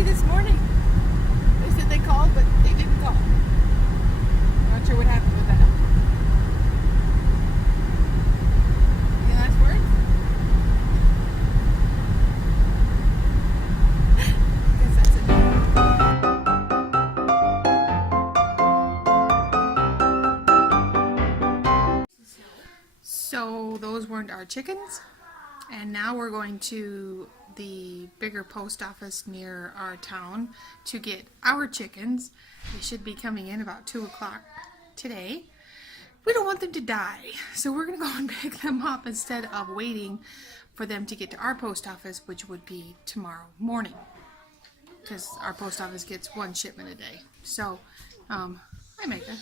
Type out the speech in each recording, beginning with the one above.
maybe this morning. They said they called, but they didn't call. I'm not sure what happened with that. Any last words? I guess that's it. So those weren't our chickens. And now we're going to the bigger post office near our town to get our chickens. They should be coming in about 2 o'clock today. We don't want them to die, so we're going to go and pick them up instead of waiting for them to get to our post office, which would be tomorrow morning, because our post office gets 1 shipment a day. So, hi Micah.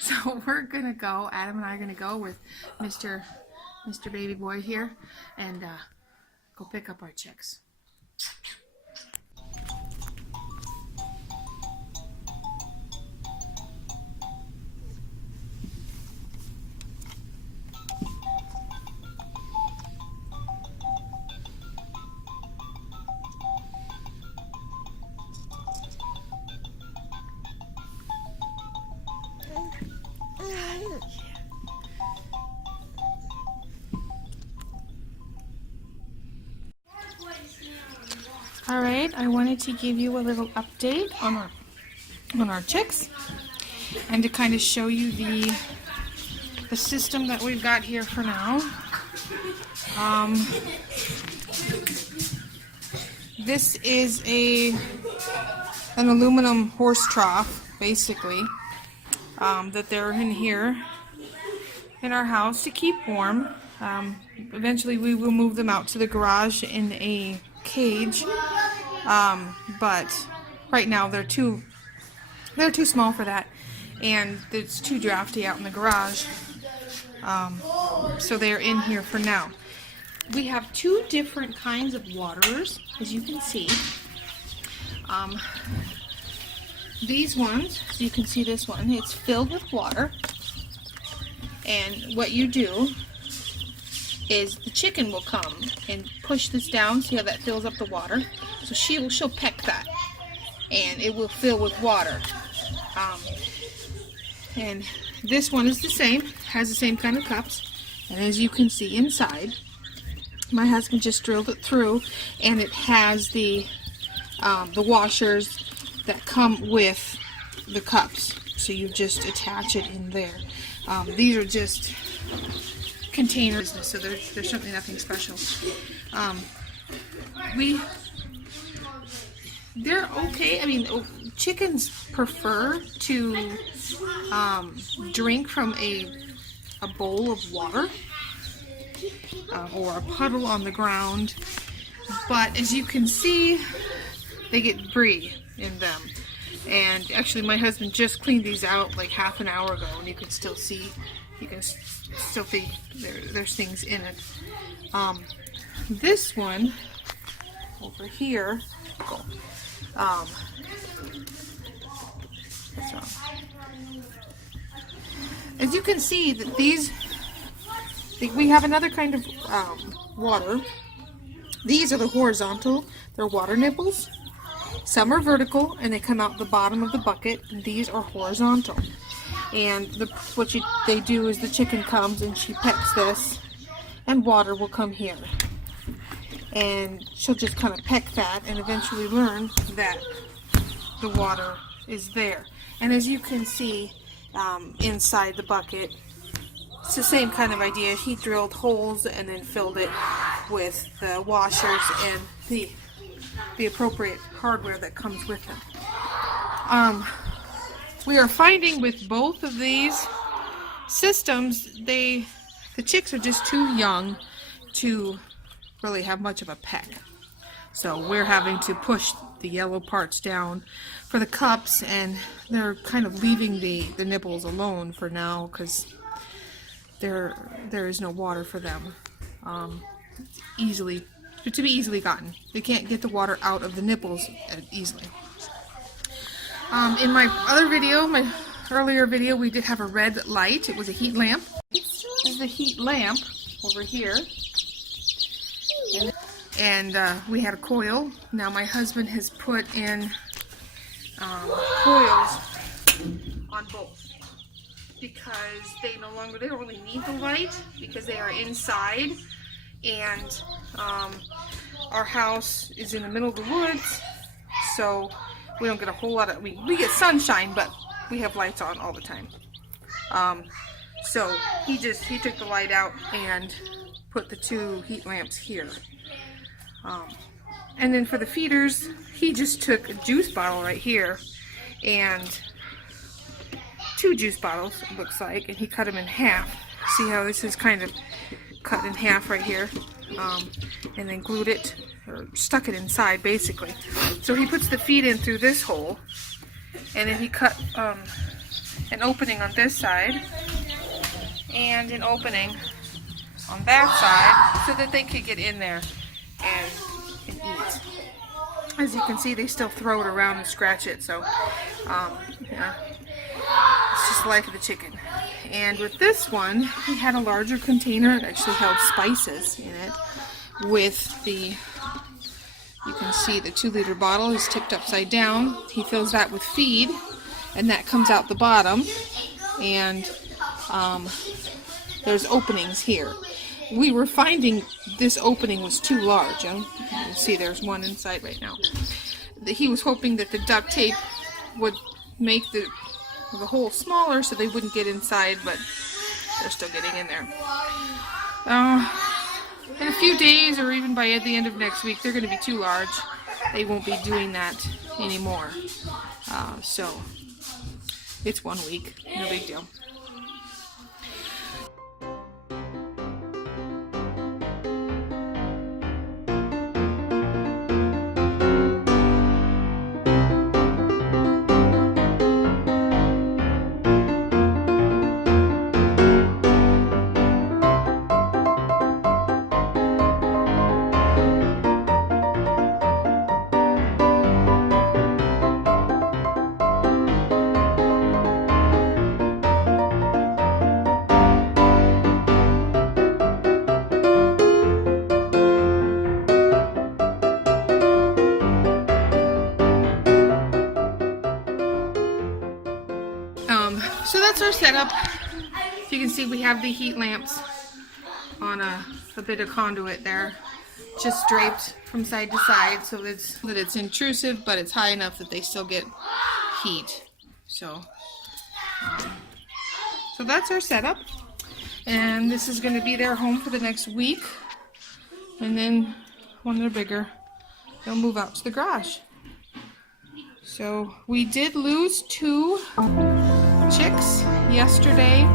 So we're going to go, Adam and I are going to go with Mr. Baby Boy here and go pick up our chicks. Alright, I wanted to give you a little update on our chicks and to kind of show you the system that we've got here for now. This is an aluminum horse trough, basically, that they're in here in our house to keep warm. Eventually we will move them out to the garage in a cage, but right now they're too small for that, and it's too drafty out in the garage, so they're in here for now. We have 2 different kinds of waterers, as you can see. These ones, so you can see this one, it's filled with water, and what you do is the chicken will come and push this down. See how that fills up the water? So she'll peck that, and it will fill with water. And this one is the same, has the same kind of cups, and as you can see inside, my husband just drilled it through, and it has the washers that come with the cups. So you just attach it in there. These are just containers, so there's certainly nothing special. They're okay. I mean, chickens prefer to drink from a bowl of water or a puddle on the ground, but as you can see, they get brie in them. And actually, my husband just cleaned these out like half an hour ago, and you can still see, still think there's things in it. This one over here, what's wrong? As you can see, that we have another kind of water. These are the horizontal. They're water nipples. Some are vertical, and they come out the bottom of the bucket. And these are horizontal. And what they do is the chicken comes and she pecks this, and water will come here. And she'll just kind of peck that and eventually learn that the water is there. And as you can see inside the bucket, it's the same kind of idea. He drilled holes and then filled it with the washers and the appropriate hardware that comes with it. We are finding with both of these systems, the chicks are just too young to really have much of a peck. So we're having to push the yellow parts down for the cups, and they're kind of leaving the nipples alone for now because there is no water for them to be easily gotten. They can't get the water out of the nipples easily. In my other video, my earlier video, we did have a red light. It was a heat lamp. This is the heat lamp over here. And and we had a coil. Now my husband has put in coils on both because they don't really need the light because they are inside, and our house is in the middle of the woods, so we don't get a whole lot of, we get sunshine, but we have lights on all the time. So he took the light out and put the 2 heat lamps here. And then for the feeders, he just took a juice bottle right here and 2 juice bottles, it looks like, and he cut them in half. See how this is kind of cut in half right here, and then glued it, or stuck it inside basically. So he puts the feed in through this hole, and then he cut an opening on this side and an opening on that side so that they could get in there and eat. As you can see, they still throw it around and scratch it, so yeah, it's just the life of the chicken. And with this one, he had a larger container. It actually held spices in it with the, you can see the 2-liter bottle is tipped upside down. He fills that with feed, and that comes out the bottom, and there's openings here. We were finding this opening was too large. You can see there's one inside right now. He was hoping that the duct tape would make the hole smaller so they wouldn't get inside, but they're still getting in there. In a few days, or even by the end of next week, they're going to be too large. They won't be doing that anymore. So it's 1 week, no big deal. So that's our setup. You can see we have the heat lamps on a bit of conduit there, just draped from side to side so that it's intrusive, but it's high enough that they still get heat. So that's our setup, and this is going to be their home for the next week, and then when they're bigger, they'll move out to the garage. So we did lose 2 chicks yesterday.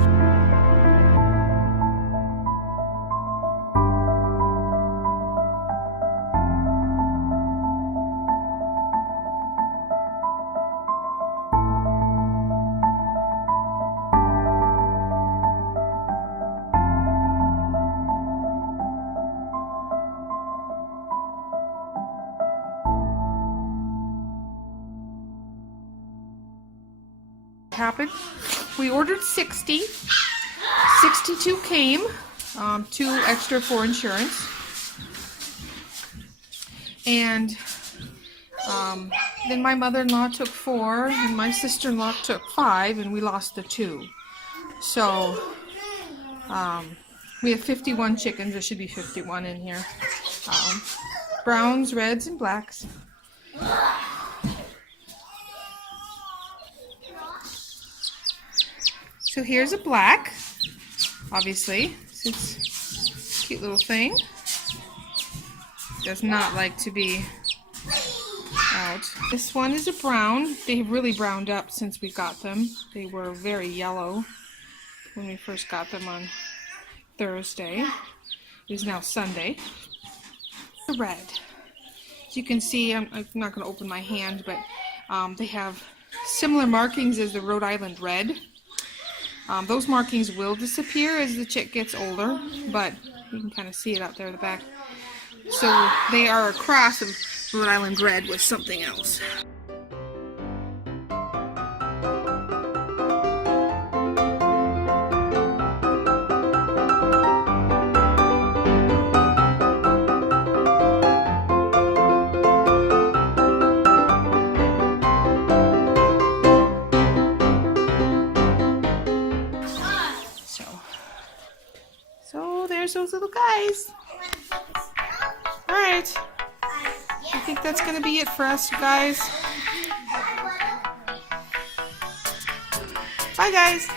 Happened. We ordered 60. 62 came, 2 extra for insurance, and then my mother-in-law took 4, and my sister-in-law took 5, and we lost the 2. So we have 51 chickens. There should be 51 in here. Browns, reds, and blacks. So here's a black, obviously. It's a cute little thing. Does not like to be out. This one is a brown. They have really browned up since we got them. They were very yellow when we first got them on Thursday. It is now Sunday. The red. As you can see, I'm not going to open my hand, but they have similar markings as the Rhode Island red. Those markings will disappear as the chick gets older, but you can kind of see it out there in the back. So they are a cross of Rhode Island red with something else. right. I think that's going to be it for us, you guys. Bye, guys.